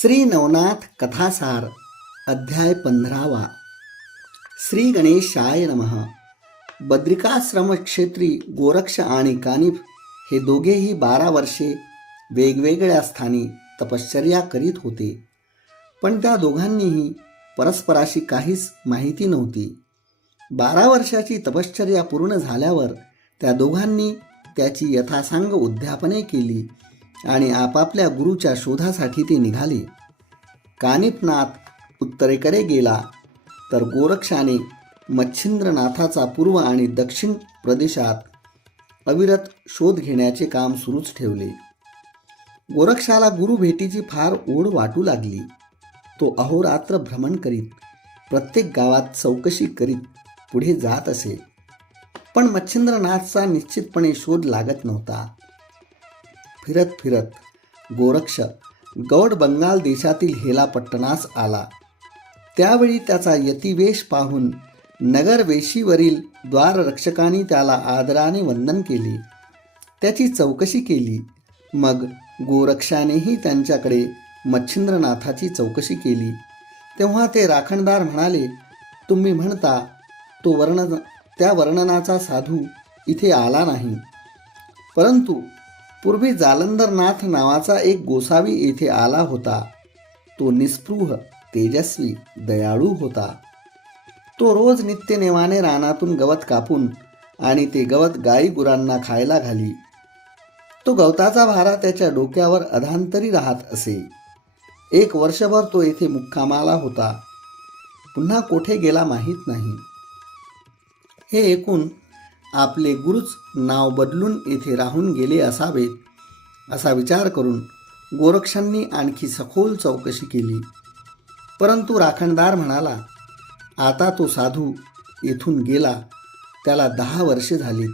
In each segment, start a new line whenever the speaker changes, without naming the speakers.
श्री नवनाथ कथासार अध्याय पंधरावा. श्री गणेशाय नमः. बद्रिकाश्रम क्षेत्री गोरक्ष आणि कानिफ हे दोघेही बारा वर्षे वेगवेगळ्या स्थानी तपश्चर्या करीत होते. पण त्या दोघांनीही परस्पराशी काहीच माहिती नव्हती. बारा वर्षाची तपश्चर्या पूर्ण झाल्यावर त्या दोघांनी त्याची यथासांग उद्यापने केली. आणि आपापल्या गुरुच्या शोधासाठी ते निघाले. कानिपनाथ उत्तरेकडे गेला तर गोरक्षाने मच्छिंद्रनाथाचा पूर्व आणि दक्षिण प्रदेशात अविरत शोध घेण्याचे काम सुरूच ठेवले. गोरक्षाला गुरु भेटीची फार ओढ वाटू लागली. तो अहोरात्र भ्रमण करीत प्रत्येक गावात चौकशी करीत पुढे जात असे. पण मच्छिंद्रनाथचा निश्चितपणे शोध लागत नव्हता. फिरत फिरत गोरक्ष गौड बंगाल देशातील हेला पट्टणास आला. त्यावेळी त्याचा यतिवेश पाहून नगरवेशीवरील द्वाररक्षकांनी त्याला आदराने वंदन केले. त्याची चौकशी केली. मग गोरक्षानेही त्यांच्याकडे मच्छिंद्रनाथाची चौकशी केली. तेव्हा ते राखणदार म्हणाले तुम्ही म्हणता तो वर्ण त्या वर्णनाचा साधू इथे आला नाही. परंतु पूर्वी जालंधरनाथ नावाचा एक गोसावी येथे आला होता. तो निस्पृह तेजस्वी दयाळू होता. तो रोज नित्यनेमाने रानातून गवत कापून आणि ते गवत गाई गुरांना खायला घाली. तो गवताचा भारा त्याच्या डोक्यावर अधांतरी राहत असे. एक वर्षभर तो येथे मुक्कामाला होता. पुन्हा कोठे गेला माहीत नाही. हे ऐकून आपले गुरुच नाव बदलून येथे राहून गेले असावेत असा विचार करून गोरक्षांनी आणखी सखोल चौकशी केली. परंतु राखणदार म्हणाला आता तो साधू येथून गेला त्याला दहा वर्षे झालीत.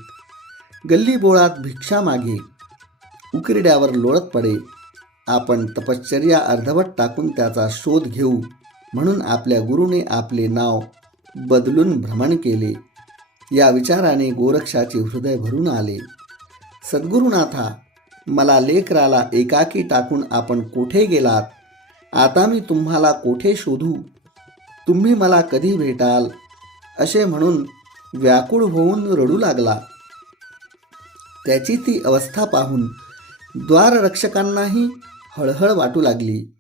गल्लीबोळात भिक्षा मागे उकिरड्यावर लोळत पडे. आपण तपश्चर्या अर्धवट टाकून त्याचा शोध घेऊ. म्हणून आपल्या गुरुने आपले नाव बदलून भ्रमण केले. या विचाराने गोरक्षाचे हृदय भरून आले. सद्गुरुनाथा मला लेकराला एकाकी टाकून आपण कोठे गेलात? आता मी तुम्हाला कोठे शोधू? तुम्ही मला कधी भेटाल? असे म्हणून व्याकुळ होऊन रडू लागला. त्याची ती अवस्था पाहून द्वाररक्षकांनाही हळहळ वाटू लागली.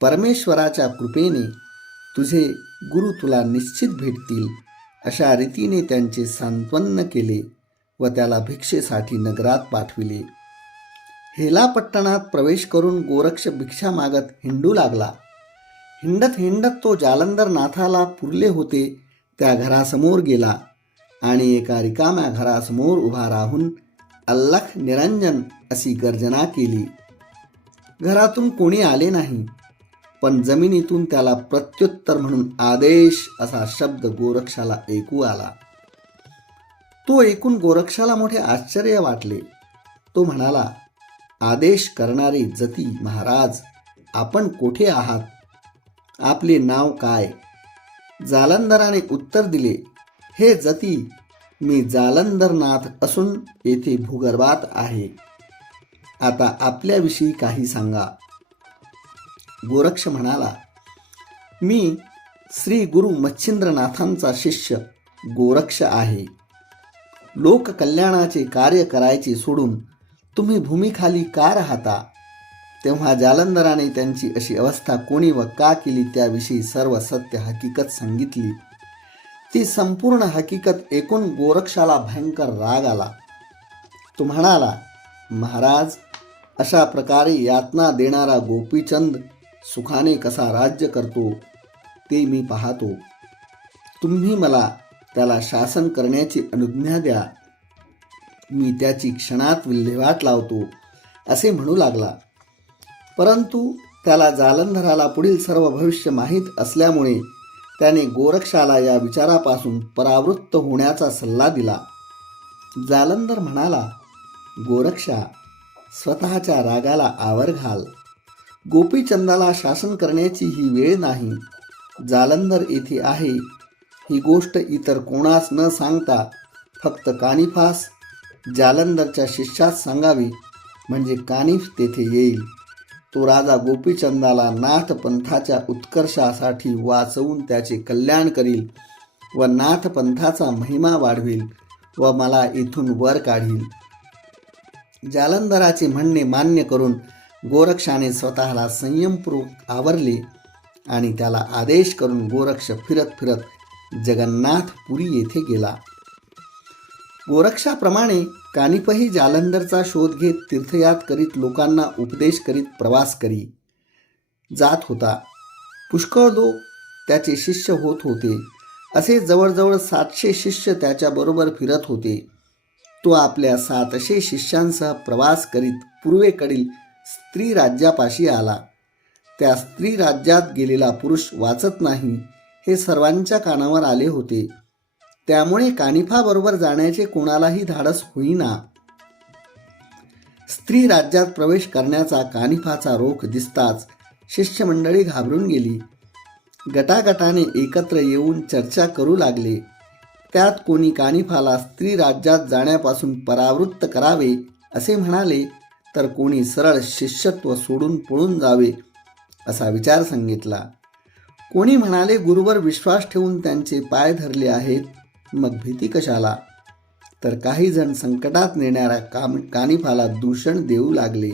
परमेश्वराच्या कृपेने तुझे गुरु तुला निश्चित भेटतील. अशा रीतीने त्यांचे सांत्वन्न केले व त्याला भिक्षेसाठी नगरात पाठविले. हेलापट्टणात प्रवेश करून गोरक्ष भिक्षा मागत हिंडू लागला. हिंडत हिंडत तो जालंधर नाथाला पुरले होते त्या घरासमोर गेला आणि एका रिकाम्या घरासमोर उभा राहून अल्लख निरंजन अशी गर्जना केली. घरातून कोणी आले नाही. पण जमिनीतून त्याला प्रत्युत्तर म्हणून आदेश असा शब्द गोरक्षाला ऐकू आला. तो ऐकून गोरक्षाला मोठे आश्चर्य वाटले. तो म्हणाला आदेश करणारे जती महाराज आपण कोठे आहात? आपले नाव काय? जालंधराने उत्तर दिले हे जती मी जालंधरनाथ असून येथे भूगर्भात आहे. आता आपल्याविषयी काही सांगा. गोरक्ष म्हणाला मी श्री गुरु मच्छिंद्रनाथांचा शिष्य गोरक्ष आहे. लोककल्याणाचे कार्य करायचे सोडून तुम्ही भूमीखाली का राहता तेव्हा जालंधराने त्यांची अशी अवस्था कोणी व का केली त्याविषयी सर्व सत्य हकीकत सांगितली. ती संपूर्ण हकीकत ऐकून गोरक्षाला भयंकर राग आला. तो म्हणाला महाराज अशा प्रकारे यातना देणारा गोपीचंद सुखाने कसा राज्य करतो ते मी पाहतो. तुम्ही मला त्याला शासन करण्याची अनुज्ञा द्या. मी त्याची क्षणात विल्हेवाट लावतो असे म्हणू लागला. परंतु त्याला जालंधराला पुढील सर्व भविष्य माहीत असल्यामुळे त्याने गोरक्षाला या विचारापासून परावृत्त होण्याचा सल्ला दिला. जालंधर म्हणाला गोरक्षा स्वतःच्या रागाला आवर घाल. गोपीचंदाला शासन करण्याची ही वेळ नाही. जालंधर येथे आहे. ही गोष्ट इतर कोणास न सांगता फक्त कानिफास जालंधरच्या शिष्यास सांगावी म्हणजे कानिफ तेथे येईल. तो राजा गोपीचंदाला नाथपंथाच्या उत्कर्षासाठी वाचवून त्याचे कल्याण करील व नाथपंथाचा महिमा वाढविल व मला इथून वर काढील. जालंधराचे म्हणणे मान्य करून गोरक्षाने स्वतःला संयमपूर्वक आवरले आणि त्याला आदेश करून गोरक्ष फिरत फिरत जगन्नाथपुरी येथे गेला. गोरक्षाप्रमाणे कानिपही जालंधरचा शोध घेत तीर्थयात करीत लोकांना उपदेश करीत प्रवास करी. जात होता. पुष्कळ लोक त्याचे शिष्य होत होते. असे जवळजवळ सातशे शिष्य त्याच्याबरोबर फिरत होते. तो आपल्या सातशे शिष्यांसह प्रवास करीत पूर्वेकडील स्त्री राज्यापाशी आला. त्या स्त्री राज्यात गेलेला पुरुष वाचत नाही हे सर्वांच्या कानावर आले होते. त्यामुळे कानिफाबरोबर जाण्याचे कोणालाही धाडस होईना. स्त्री राज्यात प्रवेश करण्याचा कानिफाचा रोख दिसताच शिष्यमंडळी घाबरून गेली. गटागटाने एकत्र येऊन चर्चा करू लागले. त्यात कोणी कानिफाला स्त्री राज्यात जाण्यापासून परावृत्त करावे असे म्हणाले तर कोणी सरळ शिष्यत्व सोडून पळून जावे असा विचार सांगितला. कोणी म्हणाले गुरुवर विश्वास ठेवून त्यांचे पाय धरले आहेत मग भीती कशाला? तर काही जण संकटात नेणाऱ्या काम कानिफाला दूषण देऊ लागले.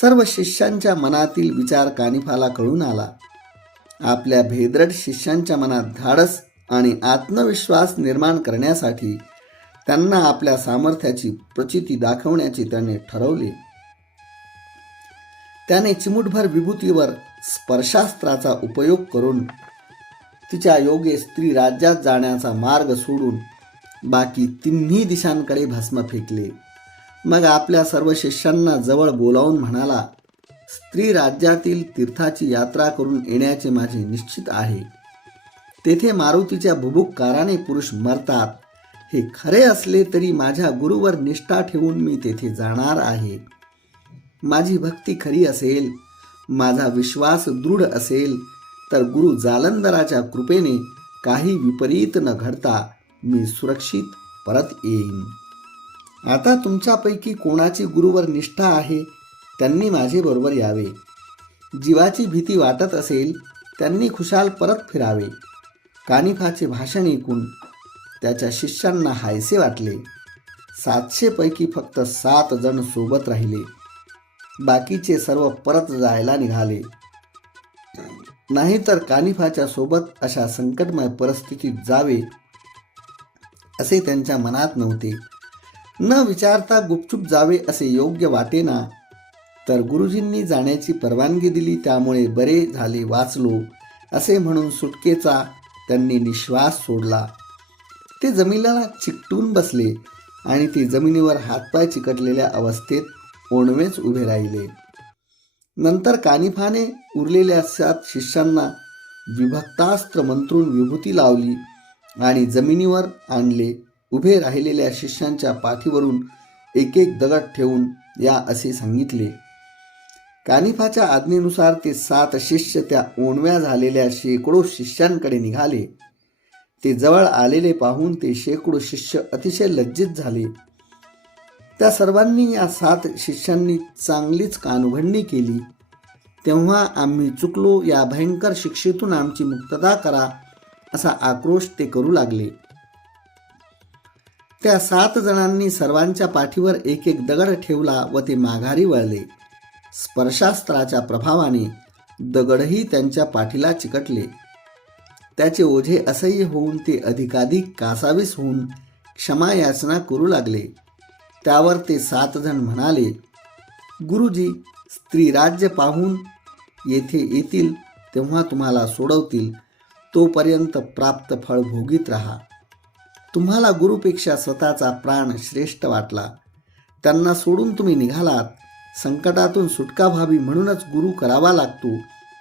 सर्व शिष्यांच्या मनातील विचार कानिफाला कळून आला. आपल्या भेदरट शिष्यांच्या मनात धाडस आणि आत्मविश्वास निर्माण करण्यासाठी त्यांना आपल्या सामर्थ्याची प्रचिती दाखवण्याचे त्याने ठरवले. त्याने चिमुटभर विभूतीवर स्पर्शास्त्राचा उपयोग करून तिच्या योगे स्त्री राज्यात जाण्याचा मार्ग सोडून बाकी तिन्ही दिशांकडे भस्म फेकले. मग आपल्या सर्व शिष्यांना जवळ बोलावून म्हणाला स्त्री राज्यातील तीर्थाची यात्रा करून येण्याचे माझे निश्चित आहे. तेथे मारुतीच्या भुभुक्काराने पुरुष मरतात. हे खरे असले तरी माझ्या गुरुवर निष्ठा ठेवून मी तेथे जाणार आहे. माझी भक्ती खरी असेल माझा विश्वास दृढ असेल तर गुरु जालंधराच्या कृपेने काही विपरीत न घडता मी सुरक्षित परत येईन. आता तुमच्यापैकी कोणाची गुरुवर निष्ठा आहे त्यांनी माझे बरोबर यावे. जीवाची भीती वाटत असेल त्यांनी खुशाल परत फिरावे. कानिफाचे भाषण ऐकून त्याच्या शिष्यांना हायसे वाटले. सातशेपैकी फक्त सात जण सोबत राहिले. बाकीचे सर्व परत जायला निघाले. नाहीतर कानिफाच्या सोबत अशा संकटमय परिस्थितीत जावे असे त्यांच्या मनात नव्हते. न विचारता गुपचूप जावे असे योग्य वाटेना तर गुरुजींनी जाण्याची परवानगी दिली त्यामुळे बरे झाले वाचलो असे म्हणून सुटकेचा त्यांनी निश्वास सोडला. ते जमिनीला चिकटून बसले आणि ते जमिनीवर हातपाय चिकटलेल्या अवस्थेत ओणवेच उभे राहिले. नंतर कानिफाने उरलेल्या सात शिष्यांना विभक्तास्त्र मंत्रून विभूती लावली आणि जमिनीवर आणले. उभे राहिलेल्या शिष्यांच्या पाठीवरून एक एक दगड ठेवून या असे सांगितले. कानिफाच्या आज्ञेनुसार ते सात शिष्य त्या ओणव्या झालेल्या शेकडो शिष्यांकडे निघाले. ते जवळ आलेले पाहून ते शेकडो शिष्य अतिशय लज्जित झाले. त्या सर्वांनी या सात शिष्यांनी चांगलीच कानउघडणी केली. तेव्हा आम्ही चुकलो या भयंकर शिक्षेतून आमची मुक्तता करा असा आक्रोश ते करू लागले. त्या सात जणांनी सर्वांच्या पाठीवर एक एक दगड ठेवला व ते माघारी वळले. स्पर्शास्त्राच्या प्रभावाने दगडही त्यांच्या पाठीला चिकटले. त्याचे ओझे असह्य होऊन ते अधिकाधिक कासावीस होऊन क्षमा याचना करू लागले. त्यावर ते सात जण म्हणाले गुरुजी स्त्री राज्य पाहून येथे येतील तेव्हा तुम्हाला सोडवतील. तोपर्यंत प्राप्त फळ भोगीत राहा. तुम्हाला गुरुपेक्षा स्वतःचा प्राण श्रेष्ठ वाटला. त्यांना सोडून तुम्ही निघालात. संकटातून सुटका व्हावी म्हणूनच गुरु करावा लागतो.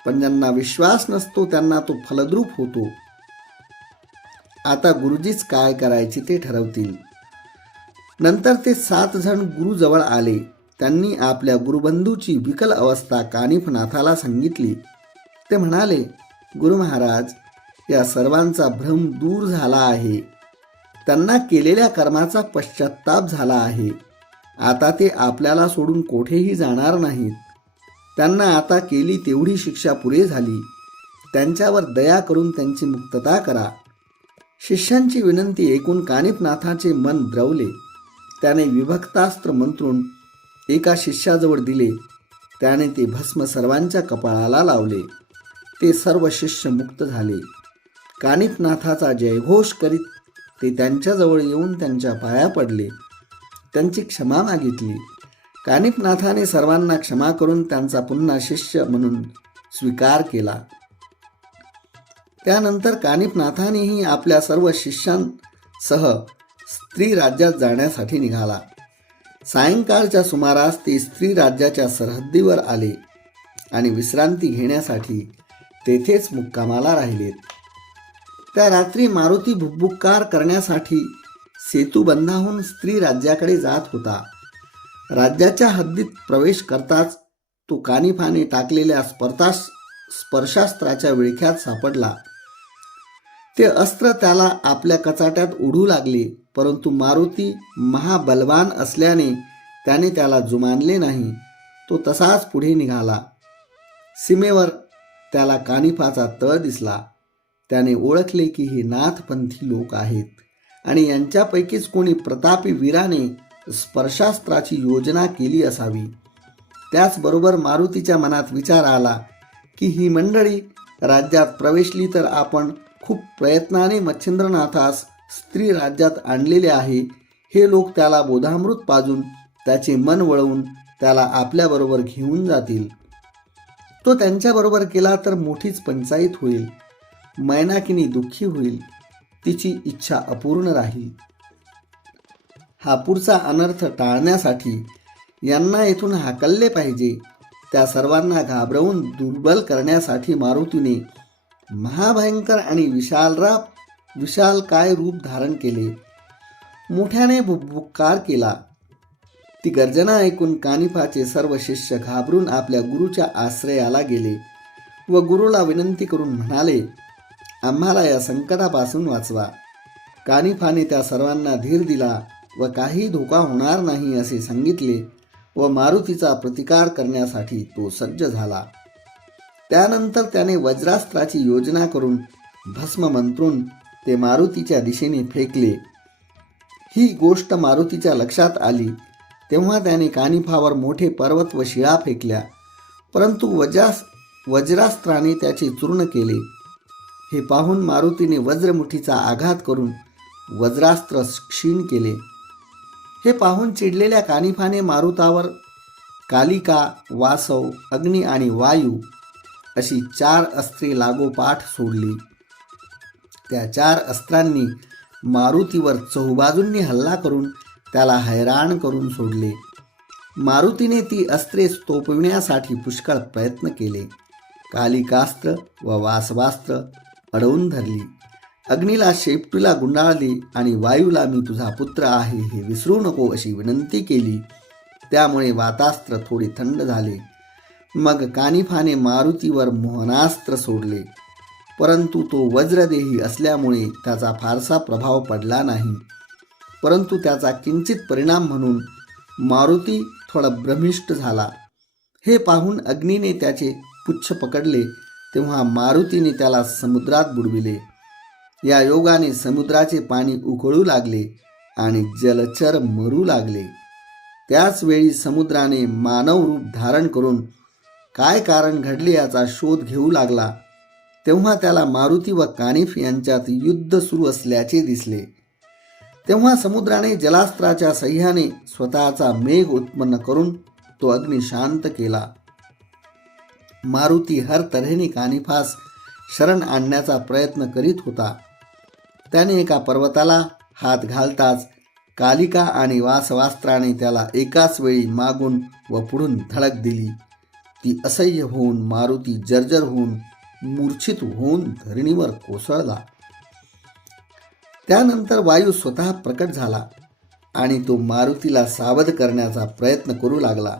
पण ज्यांना विश्वास नसतो त्यांना तो फलद्रूप होतो. आता गुरुजीच काय करायचे ते ठरवतील. नंतर ते सात जण गुरुजवळ आले. त्यांनी आपल्या गुरुबंधूची विकल अवस्था कानिफनाथाला सांगितली. ते म्हणाले गुरु महाराज या सर्वांचा भ्रम दूर झाला आहे. त्यांना केलेल्या कर्माचा पश्चाताप झाला आहे. आता ते आपल्याला सोडून कोठेही जाणार नाहीत. त्यांना आता केली तेवढी शिक्षा पुरे झाली. त्यांच्यावर दया करून त्यांची मुक्तता करा. शिष्यांची विनंती ऐकून कानिपनाथाचे मन द्रवले. त्याने विभक्तास्त्र मंत्रून एका शिष्याजवळ दिले. त्याने ते भस्म सर्वांच्या कपाळाला लावले. ते सर्व शिष्य मुक्त झाले. कानिपनाथाचा जयघोष करीत ते त्यांच्याजवळ येऊन त्यांच्या पाया पडले. त्यांची क्षमा मागितली. कानिपनाथाने सर्वांना क्षमा करून त्यांचा पुन्हा शिष्य म्हणून स्वीकार केला. त्यानंतर कानिपनाथानेही आपल्या सर्व शिष्यांसह स्त्री राज्यात जाण्यासाठी निघाला. सायंकाळच्या सुमारास ते स्त्री राज्याच्या सरहद्दीवर आले आणि विश्रांती घेण्यासाठी तेथेच मुक्कामाला राहिलेत. त्या रात्री मारुती भुकभुक्कार करण्यासाठी सेतुबंधाहून स्त्री राज्याकडे जात होता. राज्याच्या हद्दीत प्रवेश करताच तो कानिफाने टाकलेल्या स्पर्धास स्पर्शास्त्राच्या विळख्यात सापडला. ते अस्त्र त्याला आपल्या कचाट्यात उडू लागले परंतु मारुती महाबलवान असल्याने त्याने त्याला जुमानले नाही. तो तसाच पुढे निघाला. सीमेवर त्याला कानिफाचा तळ दिसला. त्याने ओळखले की हे नाथपंथी लोक आहेत आणि यांच्यापैकीच कोणी प्रतापी वीराने स्पर्शास्त्राची योजना केली असावी. त्याचबरोबर मारुतीच्या मनात विचार आला की ही मंडळी राज्यात प्रवेशली तर आपण खूप प्रयत्नाने मच्छिंद्रनाथास स्त्री राज्यात आणलेले आहे. हे लोक त्याला बोधामृत पाजून त्याचे मन वळवून त्याला आपल्याबरोबर घेऊन जातील. तो त्यांच्याबरोबर केला तर मोठीच पंचायत होईल. मैनाकिनी दुःखी होईल. तिची इच्छा अपूर्ण राहील. हापूरचा अनर्थ टाळण्यासाठी यांना येथून हाकलले पाहिजे. त्या सर्वांना घाबरवून दुर्बल करण्यासाठी मारुतीने महाभयंकर आणि विशालराप विशाल काय रूप धारण केले? मोठ्याने बुक्कार केला. ती गर्जना ऐकून कानिफाचे सर्व शिष्य घाबरून आपल्या गुरुच्या आश्रयाला गेले व गुरुला विनंती करून म्हणाले आम्हाला या संकटापासून वाचवा. कानिफाने त्या सर्वांना धीर दिला. व काही धोका होणार नाही असे सांगितले व मारुतीचा प्रतिकार करण्यासाठी तो सज्ज झाला. त्यानंतर त्याने वज्रास्त्राची योजना करून भस्म मंत्रून ते मारुतीच्या दिशेने फेकले. ही गोष्ट मारुतीच्या लक्षात आली. तेव्हा त्याने कानिफावर मोठे पर्वत व शिळा फेकल्या. परंतु वज्रास वज्रास्त्राने त्याचे चूर्ण केले. हे पाहून मारुतीने वज्रमुठीचा आघात करून वज्रास्त्र क्षीण केले. हे पाहून चिडलेल्या कानिफाने मारुतावर कालिका वासव अग्नी आणि वायू अशी चार अस्त्रे लागोपाठ सोडली. त्या चार अस्त्रांनी मारुतीवर चौबाजूंनी हल्ला करून त्याला हैराण करून सोडले. मारुतीने ती अस्त्रे तोपविण्यासाठी पुष्कळ प्रयत्न केले. कालिकास्त्र व वासवास्त्र अडवून धरली. अग्नीला शेपटीला गुंडाळली आणि वायूला मी तुझा पुत्र आहे हे विसरू नको अशी विनंती केली. त्यामुळे वातास्त्र थोडे थंड झाले. मग कानिफाने मारुतीवर मोहनास्त्र सोडले. परंतु तो वज्रदेही असल्यामुळे त्याचा फारसा प्रभाव पडला नाही. परंतु त्याचा किंचित परिणाम म्हणून मारुती थोडा भ्रमिष्ट झाला. हे पाहून अग्नीने त्याचे पुच्छ पकडले तेव्हा मारुतीने त्याला समुद्रात बुडविले. या योगाने समुद्राचे पाणी उकळू लागले आणि जलचर मरू लागले. त्याच वेळी समुद्राने मानव रूप धारण करून काय कारण घडले याचा शोध घेऊ लागला. तेव्हा त्याला मारुती व कानिफ यांच्यात युद्ध सुरू असल्याचे दिसले. तेव्हा समुद्राने जलास्त्राच्या सह्याने स्वतःचा मेघ उत्पन्न करून तो अग्नी शांत केला. मारुती हर तऱ्हेने कानिफास शरण आणण्याचा प्रयत्न करीत होता. त्याने एका पर्वताला हात घालताच कालिका आणि वासवास्त्राने त्याला एकाच वेळी मागून व पुढून धडक दिली. ती असह्य होऊन मारुती जर्जर होऊन मूर्छित होऊन धरणीवर कोसळला. त्यानंतर वायू स्वतः प्रकट झाला आणि तो मारुतीला सावध करण्याचा प्रयत्न करू लागला.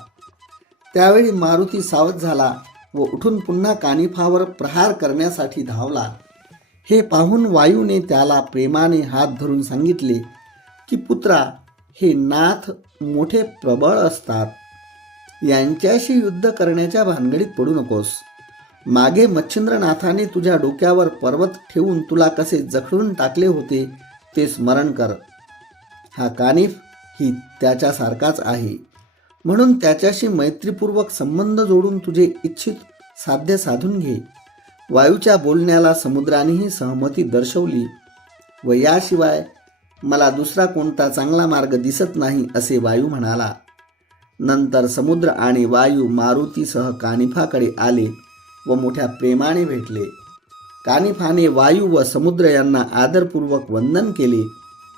त्यावेळी मारुती सावध झाला व उठून पुन्हा कानिफावर प्रहार करण्यासाठी धावला. हे पाहून वायूने त्याला प्रेमाने हात धरून सांगितले की पुत्रा हे नाथ मोठे प्रबळ असतात. यांच्याशी युद्ध करण्याच्या भानगडीत पडू नकोस. मागे मच्छिंद्रनाथाने तुझ्या डोक्यावर पर्वत ठेवून तुला कसे जखडून टाकले होते ते स्मरण कर. हा कानिफ ही त्याच्यासारखाच आहे. म्हणून त्याच्याशी मैत्रीपूर्वक संबंध जोडून तुझे इच्छित साध्य साधून घे. वायूच्या बोलण्याला समुद्रानेही सहमती दर्शवली व याशिवाय मला दुसरा कोणता चांगला मार्ग दिसत नाही असे वायू म्हणाला. नंतर समुद्र आणि वायू मारुतीसह कानिफाकडे आले व मोठ्या प्रेमाने भेटले. कानिफाने वायू व समुद्र यांना आदरपूर्वक वंदन केले.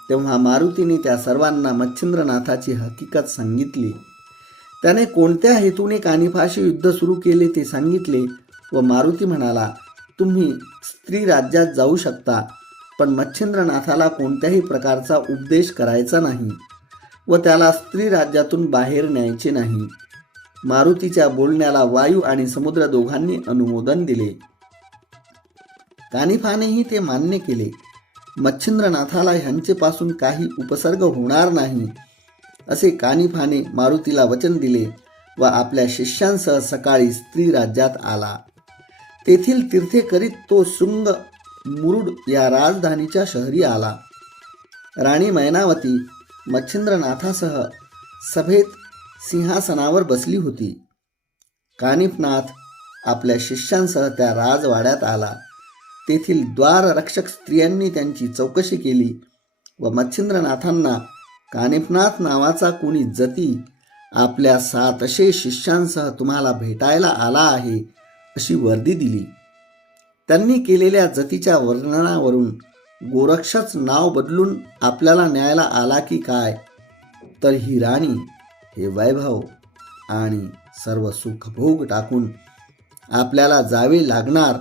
तेव्हा मारुतीने त्या सर्वांना मच्छिंद्रनाथाची हकीकत सांगितली. त्याने कोणत्या हेतूने कानिफाशी युद्ध सुरू केले ते सांगितले. व मारुती म्हणाला तुम्ही स्त्री राज्यात जाऊ शकता पण मच्छिंद्रनाथाला कोणत्याही प्रकारचा उपदेश करायचा नाही व त्याला स्त्री राज्यातून बाहेर न्यायचे नाही. मारुतीच्या बोलण्याला वायू आणि समुद्र दोघांनी अनुमोदन दिले. कानिफानेही ते मान्य केले मच्छिंद्रनाथाला ह्यांचेपासून काही उपसर्ग होणार नाही असे कानिफाने मारुतीला वचन दिले व आपल्या शिष्यांसह सकाळी स्त्री राज्यात आला. तेथील तीर्थे करीत तो सुंग मुरुड या राजधानीच्या शहरी आला. राणी मैनावती मच्छिंद्रनाथासह सभेत सिंहासनावर बसली होती. कानिपनाथ आपल्या शिष्यांसह त्या राजवाड्यात आला. तेथील द्वाररक्षक स्त्रियांनी त्यांची चौकशी केली व मच्छिंद्रनाथांना कानिपनाथ नावाचा कोणी जती आपल्या सातशे शिष्यांसह तुम्हाला भेटायला आला आहे अशी वर्दी दिली. त्यांनी केलेल्या जतीच्या वर्णनावरून गोरक्षच नाव बदलून आपल्याला न्यायला आला की काय? तर ही राणी हे वैभव आणि सर्व सुखभोग टाकून आपल्याला जावे लागणार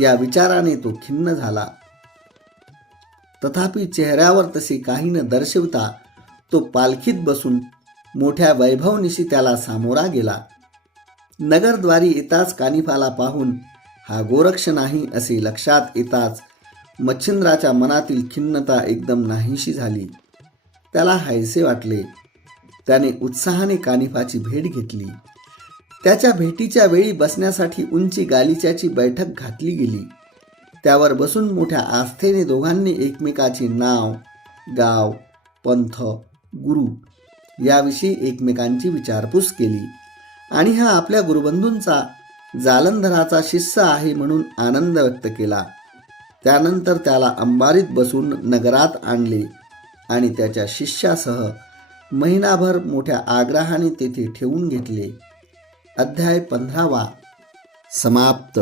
या विचाराने तो खिन्न झाला. तथापि चेहऱ्यावर तसे काही न दर्शवता तो पालखीत बसून मोठ्या वैभवनिशी त्याला सामोरा गेला. नगरद्वारी येताच कानिफाला पाहून हा गोरक्ष नाही असे लक्षात येताच मच्छिंद्राच्या मनातील खिन्नता एकदम नाहीशी झाली. त्याला हायसे वाटले. त्याने उत्साहाने कानिफाची भेट घेतली. त्याच्या भेटीच्या वेळी बसण्यासाठी उंची गालिच्याची बैठक घातली गेली. त्यावर बसून मोठ्या आस्थेने दोघांनी एकमेकाचे नाव गाव पंथ गुरु याविषयी एकमेकांची विचारपूस केली. आणि हा आपल्या गुरुबंधूंचा जालंधराचा शिष्य आहे म्हणून आनंद व्यक्त केला. त्यानंतर त्याला अंबारीत बसून नगरात आणले आणि त्याच्या शिष्यासह महिनाभर मोठ्या आग्रहाने तेथे ठेवून घेतले. अध्याय पंधरावा समाप्त.